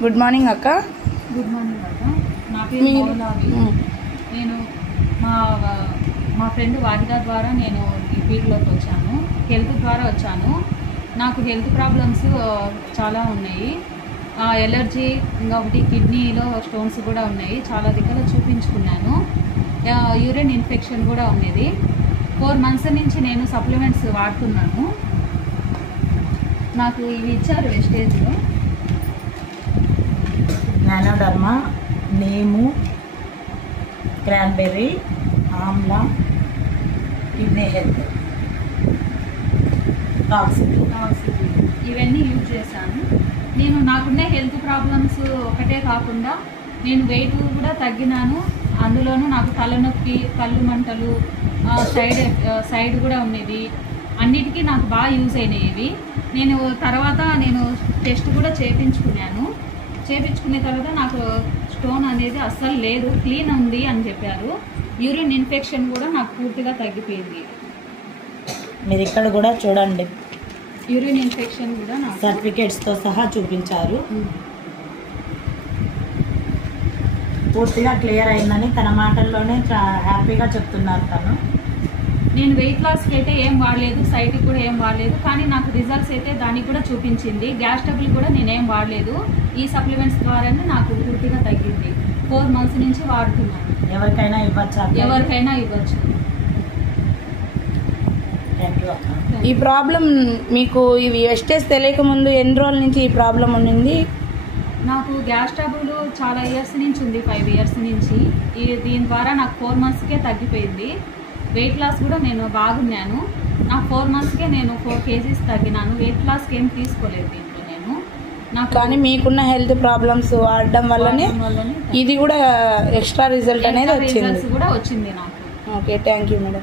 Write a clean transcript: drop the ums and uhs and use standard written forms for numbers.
Good morning అక్క. Good morning అక్క. నా పేరు మౌలావి. నేను మా ఫ్రెండ్ వాహిదా ద్వారా నేను ఈ ఫీల్డ్లోకి వచ్చాను. హెల్త్ ద్వారా వచ్చాను. నాకు హెల్త్ ప్రాబ్లమ్స్ చాలా ఉన్నాయి. ఎలర్జీ, ఇంకొకటి కిడ్నీలో స్టోన్స్ కూడా ఉన్నాయి. చాలా దగ్గర చూపించుకున్నాను. యూరిన్ ఇన్ఫెక్షన్ కూడా ఉన్నది. 4 months నుంచి నేను సప్లిమెంట్స్ వాడుతున్నాను. నాకు ఇవి ఇచ్చారు వెస్టేజ్లో. నానోడర్మా, నేము, cranberry, amla, kidney health, toxic ఇవన్నీ యూజ్ చేశాను. నేను నాకున్న హెల్త్ ప్రాబ్లమ్స్ ఒకటే కాకుండా నేను వెయిట్ కూడా తగ్గినాను. అందులోనూ నాకు తలనొప్పి, కళ్ళు మంటలు, సైడ్ కూడా ఉన్నది. అన్నిటికీ నాకు బాగా యూజ్ అయినాయి. నేను టెస్ట్ కూడా చేయించుకున్నాను. చేయించుకున్న తర్వాత నాకు స్టోన్ అనేది అస్సలు లేదు, క్లీన్ ఉంది అని చెప్పారు. యూరిన్ ఇన్ఫెక్షన్ కూడా నాకు పూర్తిగా తగ్గిపోయింది. మీరు ఇక్కడ కూడా చూడండి, యూరిన్ ఇన్ఫెక్షన్ కూడా నాకు సర్టిఫికేట్స్తో సహా చూపించారు. పూర్తిగా క్లియర్ అయిందని తన మాటల్లోనే హ్యాపీగా చెప్తున్నారు తను. నేను వెయిట్ లాస్కి అయితే ఏం వాడలేదు, సైట్కి కూడా ఏం వాడలేదు. కానీ నాకు రిజల్ట్స్ అయితే దానికి కూడా చూపించింది. గ్యాస్ ట్రబుల్ కూడా నేనేం వాడలేదు. ఈ సప్లిమెంట్స్ ద్వారానే నాకు పూర్తిగా తగ్గింది. 4 months నుంచి వాడుతున్నాను. ఎవరికైనా ఇవ్వచ్చు. ఈ ప్రాబ్లం మీకు ఇవి వెస్టేజ్ తెలియకముందు ఎన్ని రోజుల నుంచి ఈ ప్రాబ్లం ఉండింది? నాకు గ్యాస్ ట్రబుల్ చాలా ఇయర్స్ నుంచి ఉంది, 5 years నుంచి. దీని ద్వారా నాకు 4 monthsకే తగ్గిపోయింది. వెయిట్ లాస్ కూడా నేను బాగున్నాను. నాకు 4 monthsకే నేను 4 kgs తగ్గినాను. వెయిట్ లాస్కి ఏం తీసుకోలేదు దీంట్లో నేను. నాకు కానీ మీకున్న హెల్త్ ప్రాబ్లమ్స్ వాడడం వల్లనే ఇది కూడా ఎక్స్ట్రా రిజల్ట్ అనేది వచ్చింది కూడా వచ్చింది నాకు. Okay, thank you madam.